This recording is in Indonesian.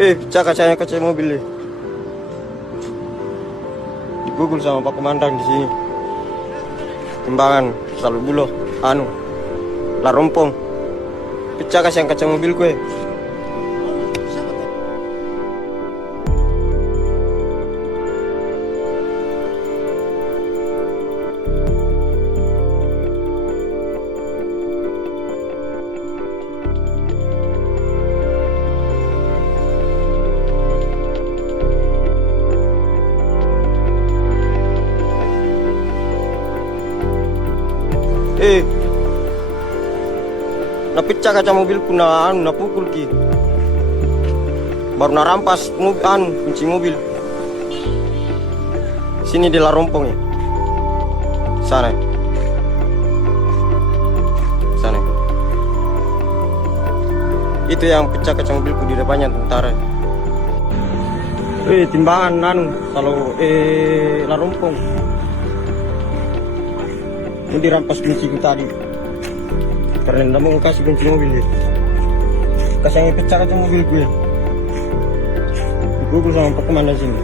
Pecah kaca mobil nih. Dipukul sama Pak Komandan di sini. Timbangan selalu bulo, Larompong. Pecah kaca mobil gue. Napecah kaca mobilku na pukul ki. Baru narampas kunci mobil. Sini di Larompong ya. Sana. Sana. Itu yang pecah kaca mobilku di depannya tentara. Timbangan kalau Larompong. Mau dirampas kunciku tadi. Karena tidak mau kasih kunci mobil ya. Kasih yang pecah kaca mobil gue. Dipukul sama Pak Komandan sini.